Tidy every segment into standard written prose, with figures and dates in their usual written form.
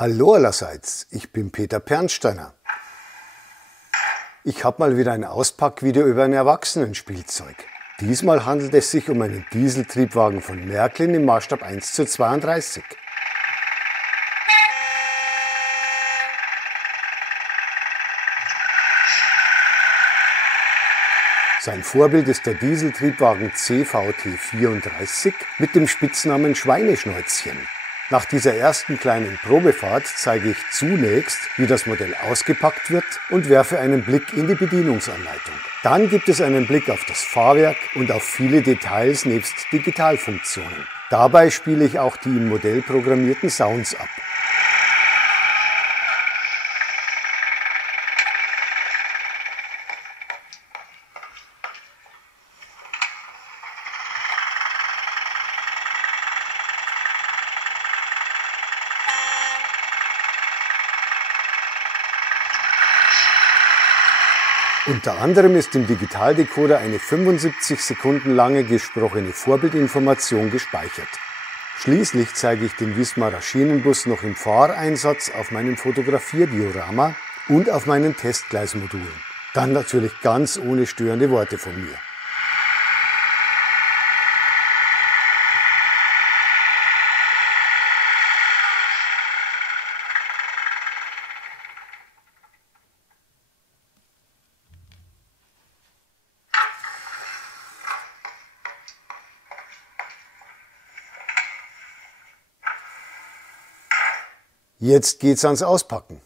Hallo allerseits, ich bin Peter Pernsteiner. Ich habe mal wieder ein Auspackvideo über ein Erwachsenenspielzeug. Diesmal handelt es sich um einen Dieseltriebwagen von Märklin im Maßstab 1:32. Sein Vorbild ist der Dieseltriebwagen CVT34 mit dem Spitznamen Schweineschnäuzchen. Nach dieser ersten kleinen Probefahrt zeige ich zunächst, wie das Modell ausgepackt wird und werfe einen Blick in die Bedienungsanleitung. Dann gibt es einen Blick auf das Fahrwerk und auf viele Details nebst Digitalfunktionen. Dabei spiele ich auch die im Modell programmierten Sounds ab. Unter anderem ist im Digitaldecoder eine 75 Sekunden lange gesprochene Vorbildinformation gespeichert. Schließlich zeige ich den Wismarer Schienenbus noch im Fahreinsatz auf meinem Fotografierdiorama und auf meinen Testgleismodulen. Dann natürlich ganz ohne störende Worte von mir. Jetzt geht's ans Auspacken.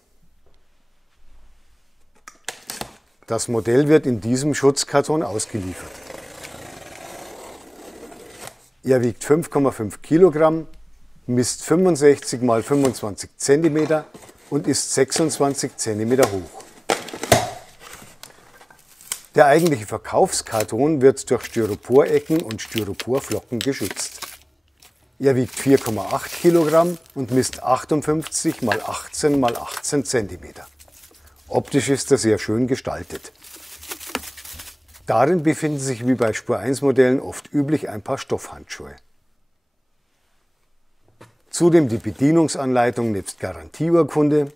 Das Modell wird in diesem Schutzkarton ausgeliefert. Er wiegt 5,5 Kilogramm, misst 65 x 25 cm und ist 26 cm hoch. Der eigentliche Verkaufskarton wird durch Styroporecken und Styroporflocken geschützt. Er wiegt 4,8 Kilogramm und misst 58 x 18 x 18 cm. Optisch ist er sehr schön gestaltet. Darin befinden sich wie bei Spur 1 Modellen oft üblich ein paar Stoffhandschuhe. Zudem die Bedienungsanleitung nebst Garantieurkunde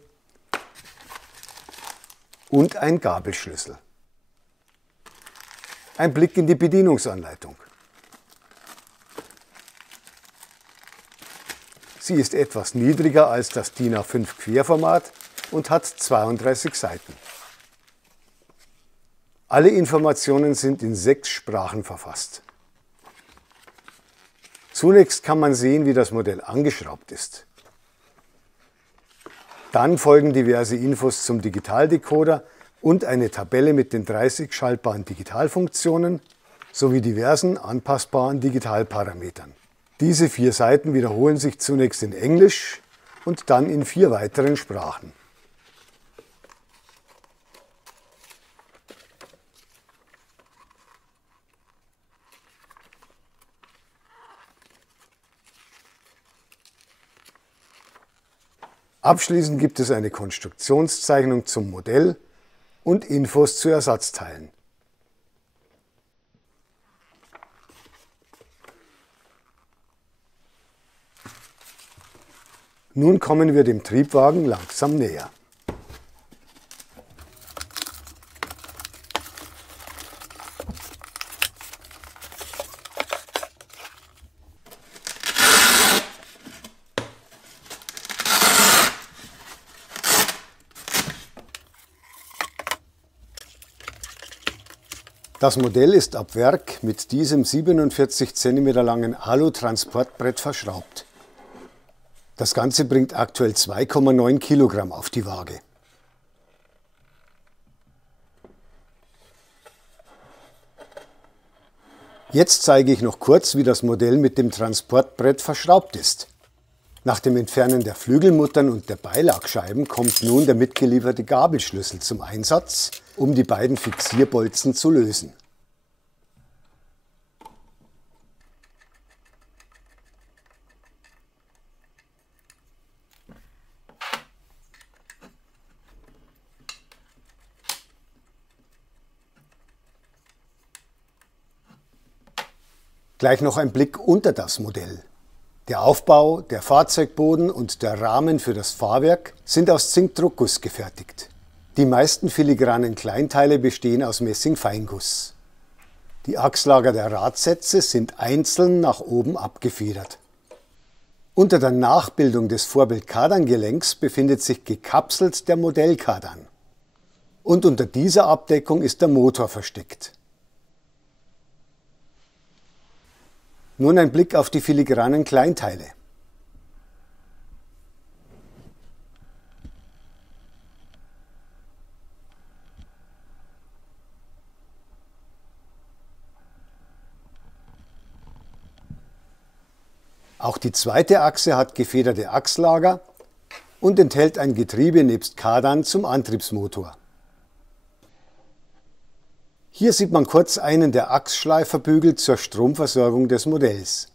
und ein Gabelschlüssel. Ein Blick in die Bedienungsanleitung. Sie ist etwas niedriger als das DIN A5 Querformat und hat 32 Seiten. Alle Informationen sind in 6 Sprachen verfasst. Zunächst kann man sehen, wie das Modell angeschraubt ist. Dann folgen diverse Infos zum Digitaldecoder und eine Tabelle mit den 30 schaltbaren Digitalfunktionen sowie diversen anpassbaren Digitalparametern. Diese 4 Seiten wiederholen sich zunächst in Englisch und dann in 4 weiteren Sprachen. Abschließend gibt es eine Konstruktionszeichnung zum Modell und Infos zu Ersatzteilen. Nun kommen wir dem Triebwagen langsam näher. Das Modell ist ab Werk mit diesem 47 cm langen Alu-Transportbrett verschraubt. Das Ganze bringt aktuell 2,9 Kilogramm auf die Waage. Jetzt zeige ich noch kurz, wie das Modell mit dem Transportbrett verschraubt ist. Nach dem Entfernen der Flügelmuttern und der Beilagscheiben kommt nun der mitgelieferte Gabelschlüssel zum Einsatz, um die beiden Fixierbolzen zu lösen. Gleich noch ein Blick unter das Modell. Der Aufbau, der Fahrzeugboden und der Rahmen für das Fahrwerk sind aus Zinkdruckguss gefertigt. Die meisten filigranen Kleinteile bestehen aus Messingfeinguss. Die Achslager der Radsätze sind einzeln nach oben abgefedert. Unter der Nachbildung des Vorbild-Kardangelenks befindet sich gekapselt der Modellkardan. Und unter dieser Abdeckung ist der Motor versteckt. Nun ein Blick auf die filigranen Kleinteile. Auch die zweite Achse hat gefederte Achslager und enthält ein Getriebe nebst Kardan zum Antriebsmotor. Hier sieht man kurz einen der Achsschleiferbügel zur Stromversorgung des Modells.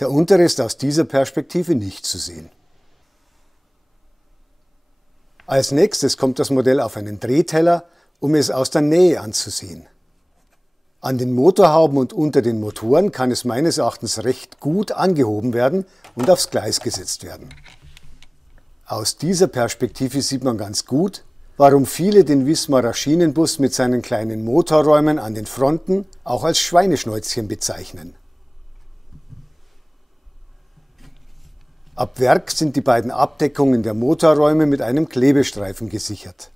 Der untere ist aus dieser Perspektive nicht zu sehen. Als nächstes kommt das Modell auf einen Drehteller, um es aus der Nähe anzusehen. An den Motorhauben und unter den Motoren kann es meines Erachtens recht gut angehoben werden und aufs Gleis gesetzt werden. Aus dieser Perspektive sieht man ganz gut, warum viele den Wismarer Schienenbus mit seinen kleinen Motorräumen an den Fronten auch als Schweineschnäuzchen bezeichnen. Ab Werk sind die beiden Abdeckungen der Motorräume mit einem Klebestreifen gesichert.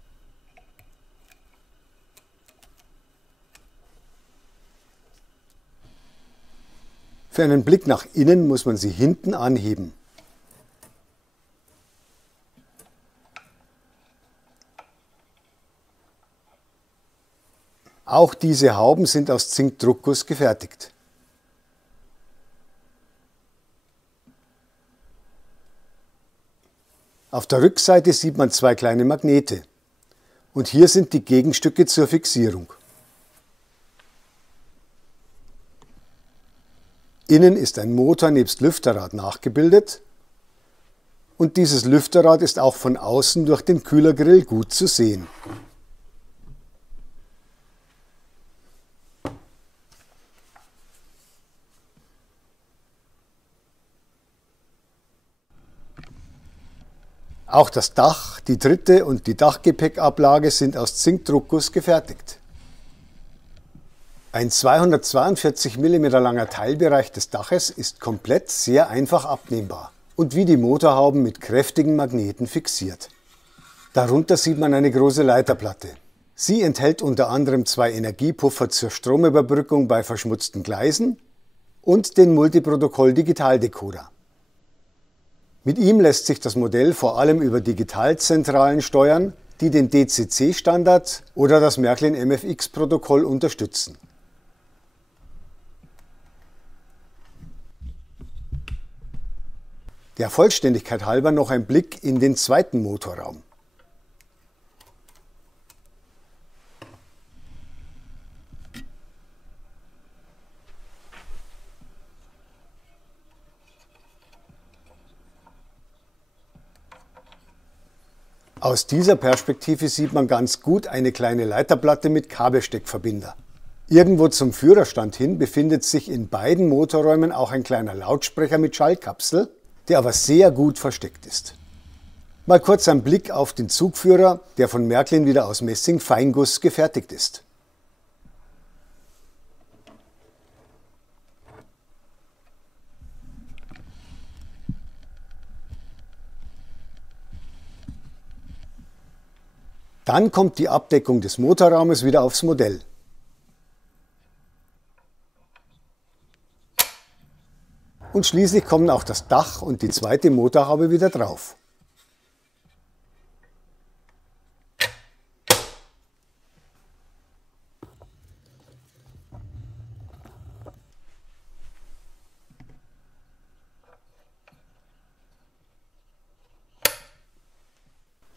Für einen Blick nach innen muss man sie hinten anheben. Auch diese Hauben sind aus Zinkdruckguss gefertigt. Auf der Rückseite sieht man zwei kleine Magnete und hier sind die Gegenstücke zur Fixierung. Innen ist ein Motor nebst Lüfterrad nachgebildet und dieses Lüfterrad ist auch von außen durch den Kühlergrill gut zu sehen. Auch das Dach, die dritte und die Dachgepäckablage sind aus Zinkdruckguss gefertigt. Ein 242 mm langer Teilbereich des Daches ist komplett sehr einfach abnehmbar und wie die Motorhauben mit kräftigen Magneten fixiert. Darunter sieht man eine große Leiterplatte. Sie enthält unter anderem zwei Energiepuffer zur Stromüberbrückung bei verschmutzten Gleisen und den Multiprotokoll-Digitaldecoder. Mit ihm lässt sich das Modell vor allem über Digitalzentralen steuern, die den DCC-Standard oder das Märklin MFX-Protokoll unterstützen. Der Vollständigkeit halber noch ein Blick in den zweiten Motorraum. Aus dieser Perspektive sieht man ganz gut eine kleine Leiterplatte mit Kabelsteckverbinder. Irgendwo zum Führerstand hin befindet sich in beiden Motorräumen auch ein kleiner Lautsprecher mit Schallkapsel, der aber sehr gut versteckt ist. Mal kurz ein Blick auf den Zugführer, der von Märklin wieder aus Messingfeinguss gefertigt ist. Dann kommt die Abdeckung des Motorraumes wieder aufs Modell. Und schließlich kommen auch das Dach und die zweite Motorhaube wieder drauf.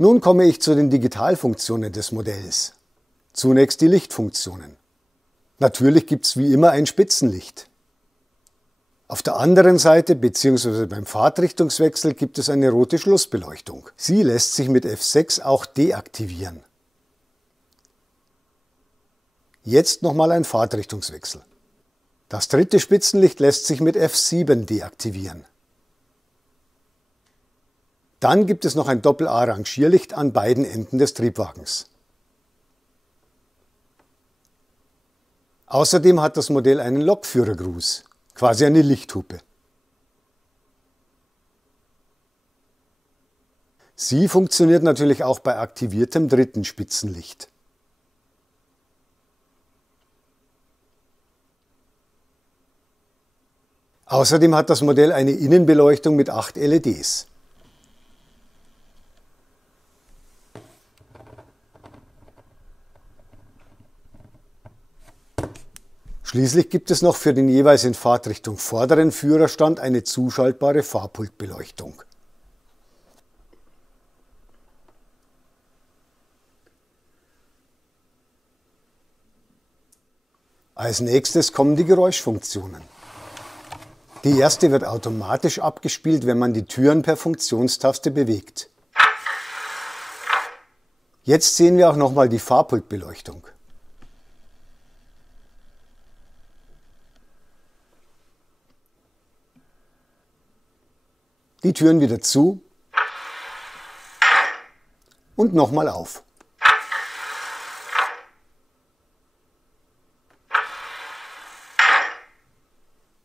Nun komme ich zu den Digitalfunktionen des Modells. Zunächst die Lichtfunktionen. Natürlich gibt es wie immer ein Spitzenlicht. Auf der anderen Seite bzw. beim Fahrtrichtungswechsel gibt es eine rote Schlussbeleuchtung. Sie lässt sich mit F6 auch deaktivieren. Jetzt nochmal ein Fahrtrichtungswechsel. Das dritte Spitzenlicht lässt sich mit F7 deaktivieren. Dann gibt es noch ein Doppel-A-Rangierlicht an beiden Enden des Triebwagens. Außerdem hat das Modell einen Lokführergruß, quasi eine Lichthupe. Sie funktioniert natürlich auch bei aktiviertem dritten Spitzenlicht. Außerdem hat das Modell eine Innenbeleuchtung mit 8 LEDs. Schließlich gibt es noch für den jeweils in Fahrtrichtung vorderen Führerstand eine zuschaltbare Fahrpultbeleuchtung. Als nächstes kommen die Geräuschfunktionen. Die erste wird automatisch abgespielt, wenn man die Türen per Funktionstaste bewegt. Jetzt sehen wir auch nochmal die Fahrpultbeleuchtung. Die Türen wieder zu und nochmal auf.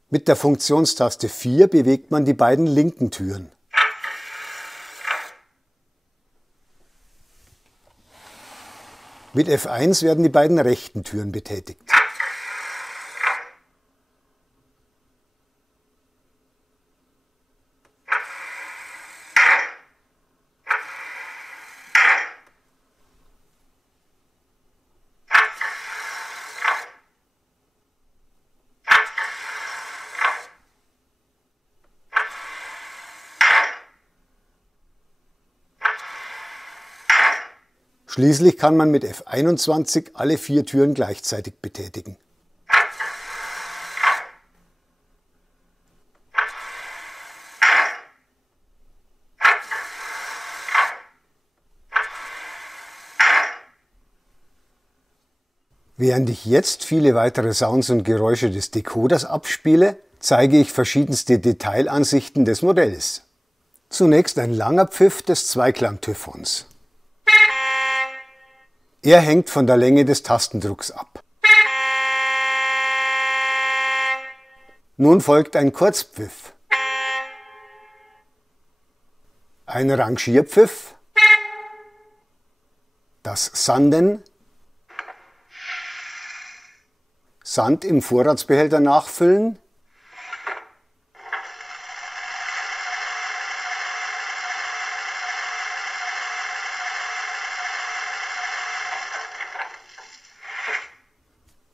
Mit der Funktionstaste 4 bewegt man die beiden linken Türen. Mit F1 werden die beiden rechten Türen betätigt. Schließlich kann man mit F21 alle 4 Türen gleichzeitig betätigen. Während ich jetzt viele weitere Sounds und Geräusche des Decoders abspiele, zeige ich verschiedenste Detailansichten des Modells. Zunächst ein langer Pfiff des Zweiklang-Typhons. Er hängt von der Länge des Tastendrucks ab. Nun folgt ein Kurzpfiff, ein Rangierpfiff, das Sanden, Sand im Vorratsbehälter nachfüllen,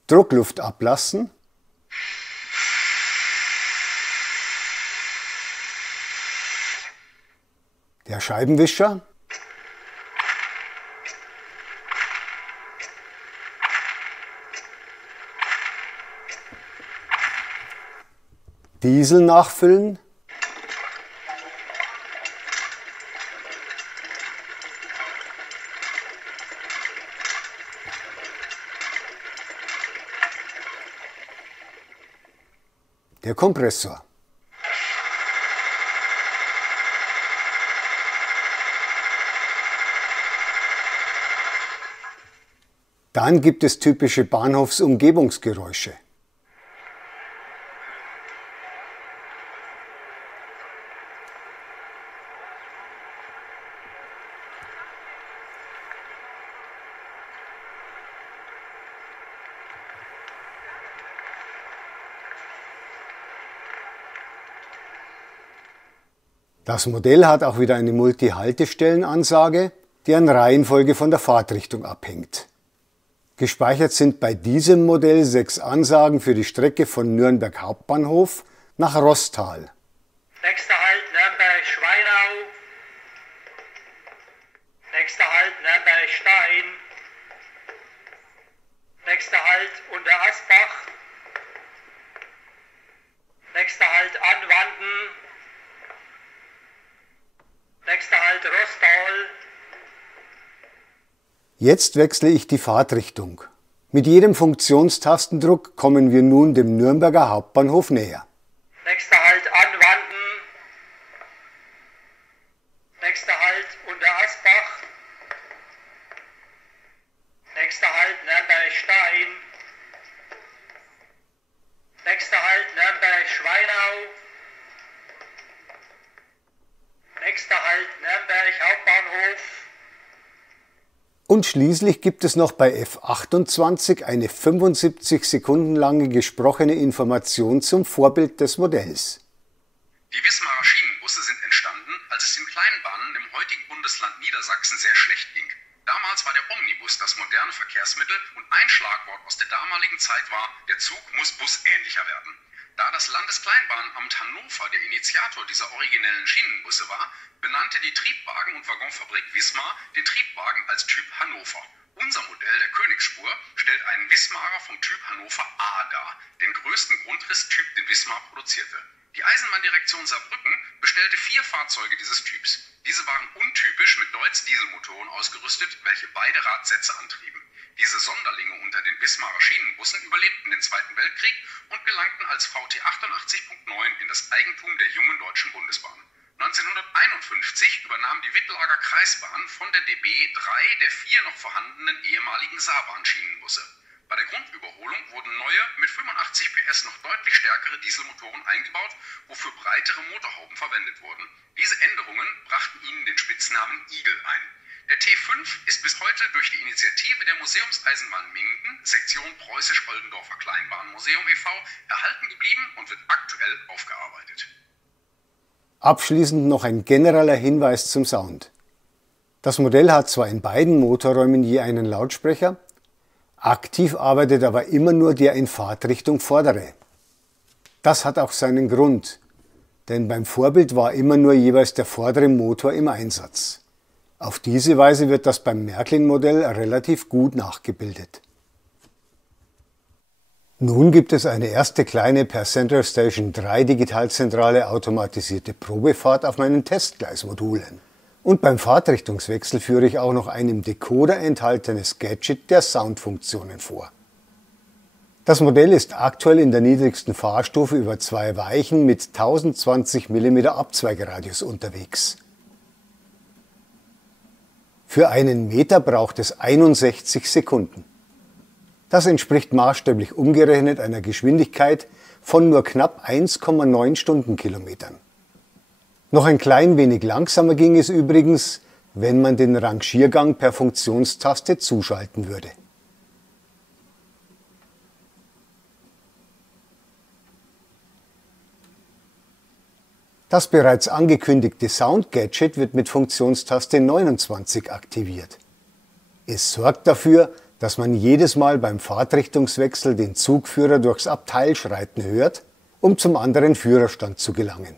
Druckluft ablassen, der Scheibenwischer, Diesel nachfüllen, der Kompressor. Dann gibt es typische Bahnhofsumgebungsgeräusche. Das Modell hat auch wieder eine Multi-Haltestellenansage, deren Reihenfolge von der Fahrtrichtung abhängt. Gespeichert sind bei diesem Modell 6 Ansagen für die Strecke von Nürnberg Hauptbahnhof nach Roßtal. Nächster Halt Nürnberg-Schweinau. Nächster Halt Nürnberg-Stein. Nächster Halt Unterasbach. Nächster Halt Anwanden. Nächster Halt Roßtal. Jetzt wechsle ich die Fahrtrichtung. Mit jedem Funktionstastendruck kommen wir nun dem Nürnberger Hauptbahnhof näher. Nächster Halt Anwanden. Nächster Halt Unterasbach. Nächster Halt Nürnberg-Stein. Nächster Halt Nürnberg-Schweinau. Nächster Halt Nürnberg Hauptbahnhof. Und schließlich gibt es noch bei F28 eine 75 Sekunden lange gesprochene Information zum Vorbild des Modells. Die Wismarer Schienenbusse sind entstanden, als es den Kleinbahnen im heutigen Bundesland Niedersachsen sehr schlecht ging. Damals war der Omnibus das moderne Verkehrsmittel und ein Schlagwort aus der damaligen Zeit war, der Zug muss busähnlicher werden. Da das Landeskleinbahnamt Hannover der Initiator dieser originellen Schienenbusse war, benannte die Triebwagen- und Waggonfabrik Wismar den Triebwagen als Typ Hannover. Unser Modell der Königsspur stellt einen Wismarer vom Typ Hannover A dar, den größten Grundrisstyp, den Wismar produzierte. Die Eisenbahndirektion Saarbrücken bestellte 4 Fahrzeuge dieses Typs. Diese waren untypisch mit Deutz-Dieselmotoren ausgerüstet, welche beide Radsätze antrieben. Diese Sonderlinge unter den Wismarer Schienenbussen überlebten den Zweiten Weltkrieg und gelangten als VT 88.9 in das Eigentum der jungen Deutschen Bundesbahn. 1951 übernahm die Wittlager Kreisbahn von der DB 3 der 4 noch vorhandenen ehemaligen Saarbahn-Schienenbusse. Bei der Grundüberholung wurden neue, mit 85 PS noch deutlich stärkere Dieselmotoren eingebaut, wofür breitere Motorhauben verwendet wurden. Diese Änderungen brachten ihnen den Spitznamen Igel ein. Der T5 ist bis heute durch die Initiative der Museumseisenbahn Minden, Sektion Preußisch-Oldendorfer Kleinbahnmuseum e.V. erhalten geblieben und wird aktuell aufgearbeitet. Abschließend noch ein genereller Hinweis zum Sound. Das Modell hat zwar in beiden Motorräumen je einen Lautsprecher, aktiv arbeitet aber immer nur der in Fahrtrichtung vordere. Das hat auch seinen Grund, denn beim Vorbild war immer nur jeweils der vordere Motor im Einsatz. Auf diese Weise wird das beim Märklin-Modell relativ gut nachgebildet. Nun gibt es eine erste kleine per Central Station 3 Digitalzentrale automatisierte Probefahrt auf meinen Testgleismodulen. Und beim Fahrtrichtungswechsel führe ich auch noch ein im Decoder enthaltenes Gadget der Soundfunktionen vor. Das Modell ist aktuell in der niedrigsten Fahrstufe über 2 Weichen mit 1020 mm Abzweigradius unterwegs. Für 1 Meter braucht es 61 Sekunden. Das entspricht maßstäblich umgerechnet einer Geschwindigkeit von nur knapp 1,9 Stundenkilometern. Noch ein klein wenig langsamer ging es übrigens, wenn man den Rangiergang per Funktionstaste zuschalten würde. Das bereits angekündigte Sound-Gadget wird mit Funktionstaste 29 aktiviert. Es sorgt dafür, dass man jedes Mal beim Fahrtrichtungswechsel den Zugführer durchs Abteil schreiten hört, um zum anderen Führerstand zu gelangen.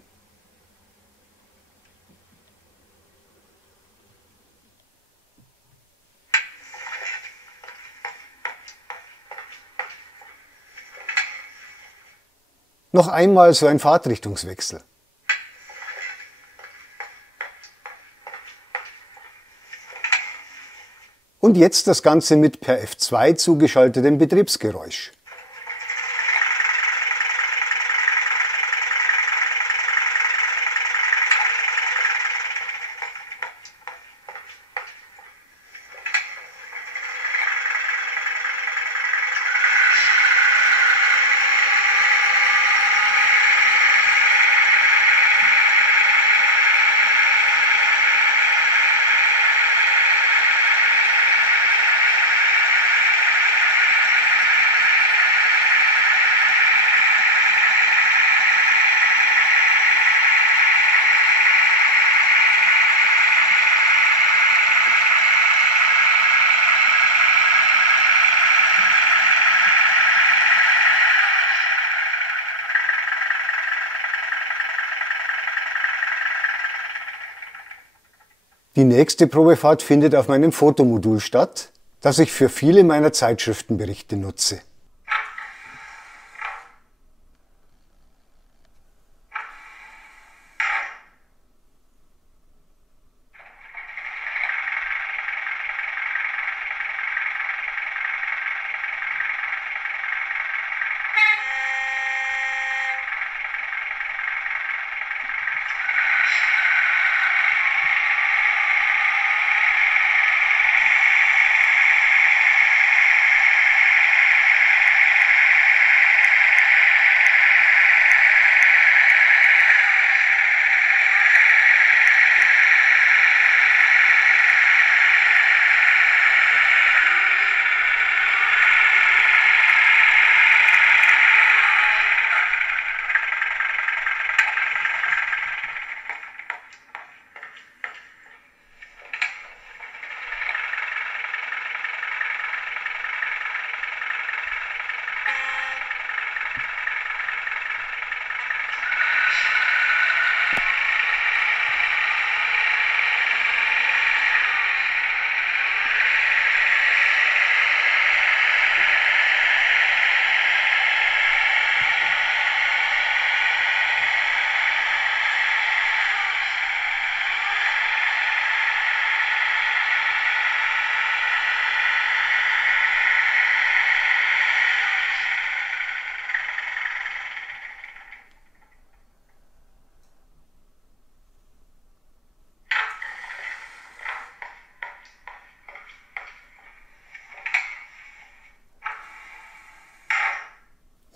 Noch einmal so ein Fahrtrichtungswechsel. Und jetzt das Ganze mit per F2 zugeschaltetem Betriebsgeräusch. Die nächste Probefahrt findet auf meinem Fotomodul statt, das ich für viele meiner Zeitschriftenberichte nutze.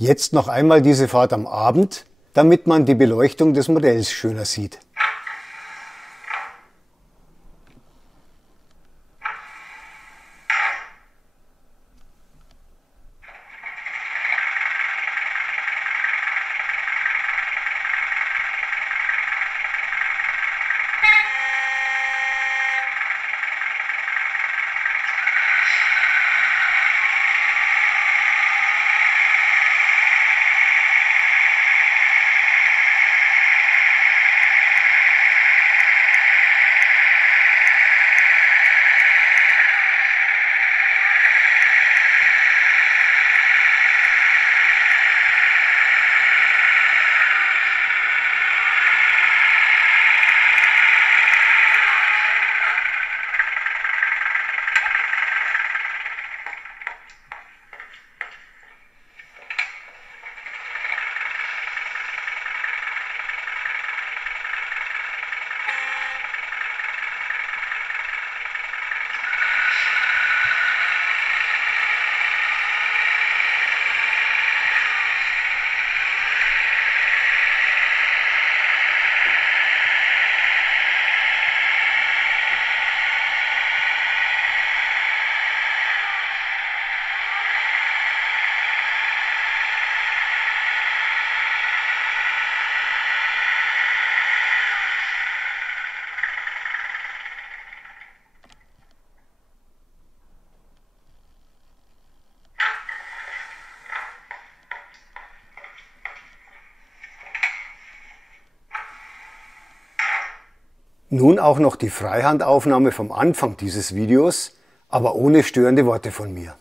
Jetzt noch einmal diese Fahrt am Abend, damit man die Beleuchtung des Modells schöner sieht. Nun auch noch die Freihandaufnahme vom Anfang dieses Videos, aber ohne störende Worte von mir.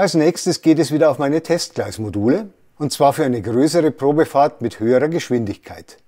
Als nächstes geht es wieder auf meine Testgleismodule, und zwar für eine größere Probefahrt mit höherer Geschwindigkeit.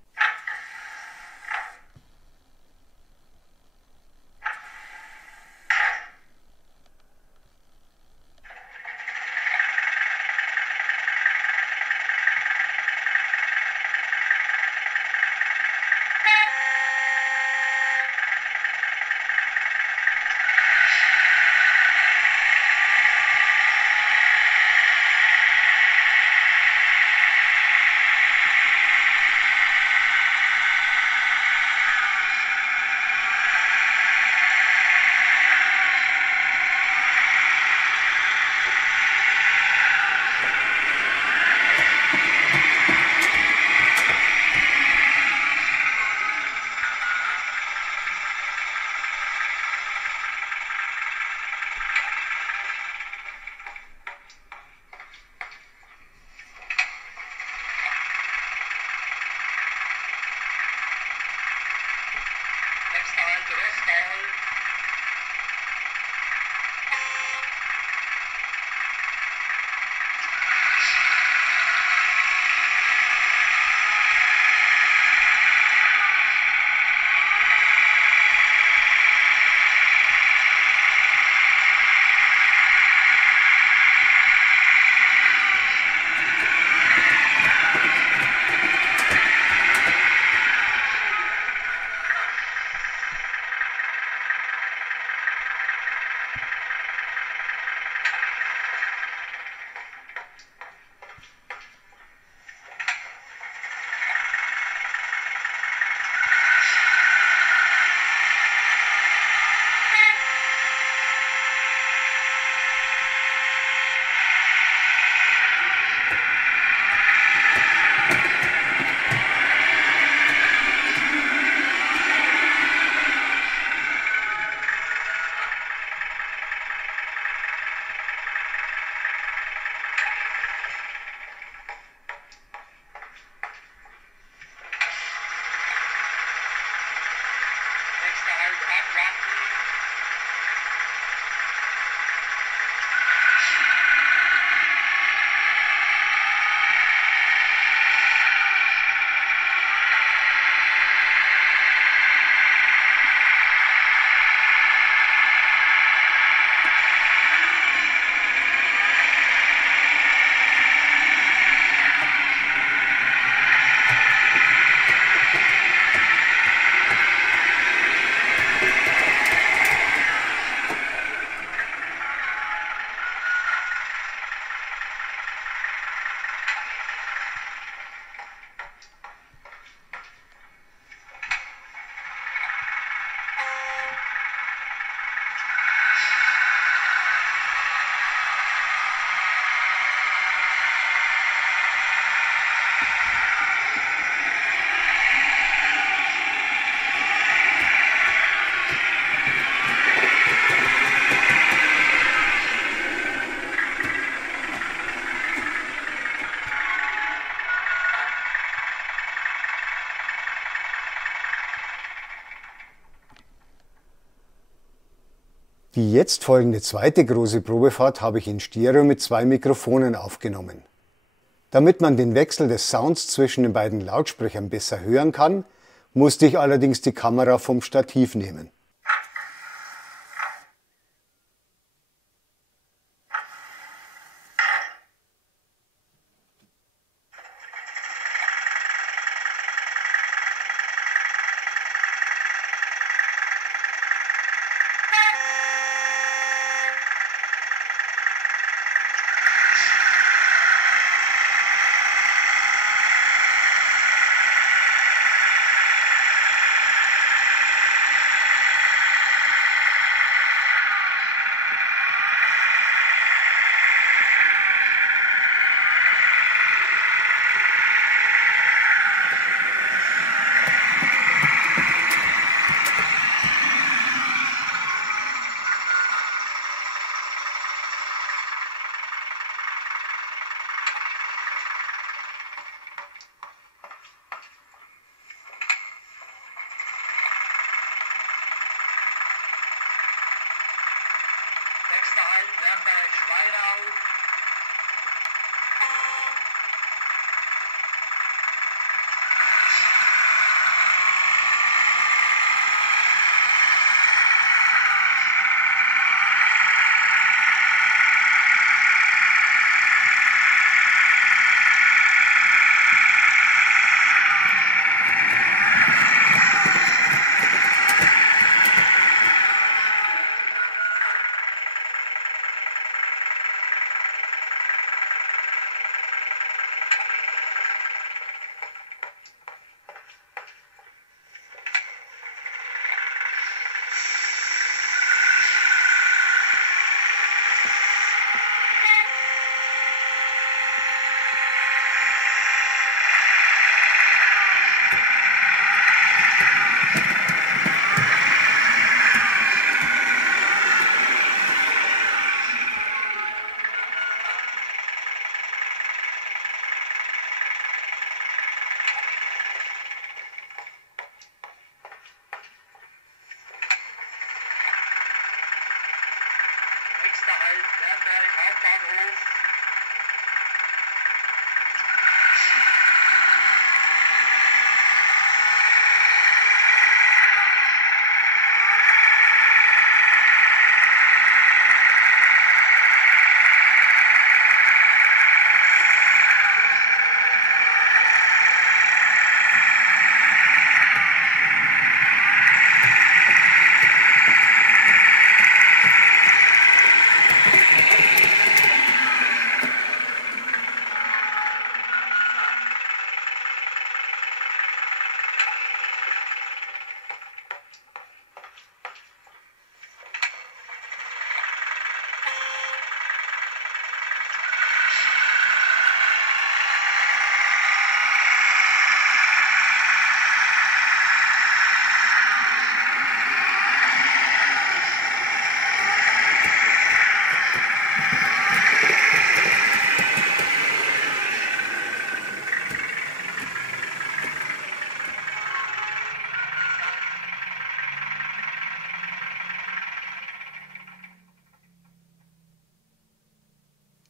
Die jetzt folgende zweite große Probefahrt habe ich in Stereo mit 2 Mikrofonen aufgenommen. Damit man den Wechsel des Sounds zwischen den beiden Lautsprechern besser hören kann, musste ich allerdings die Kamera vom Stativ nehmen. Nächster Halt Nürnberg-Schweinau. Nächster Halt Nürnberg Hauptbahnhof.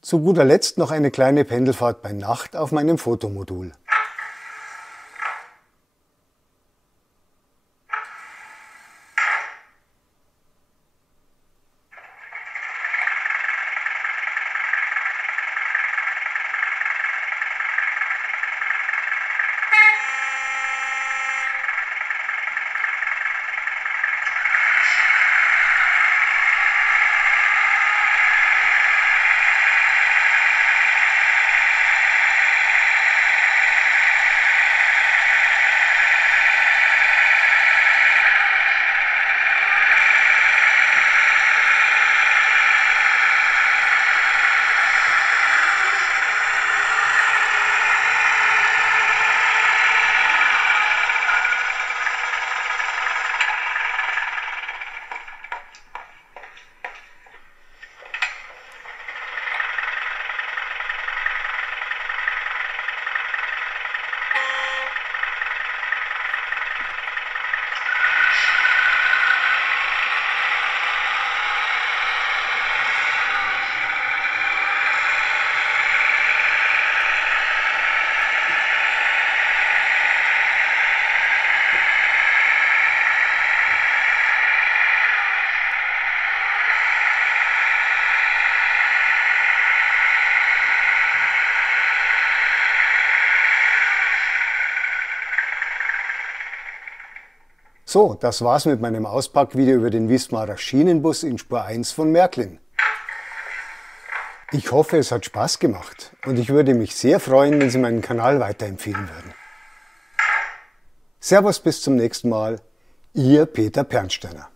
Zu guter Letzt noch eine kleine Pendelfahrt bei Nacht auf meinem Fotomodul. So, das war's mit meinem Auspackvideo über den Wismarer Schienenbus in Spur 1 von Märklin. Ich hoffe, es hat Spaß gemacht und ich würde mich sehr freuen, wenn Sie meinen Kanal weiterempfehlen würden. Servus, bis zum nächsten Mal. Ihr Peter Pernsteiner.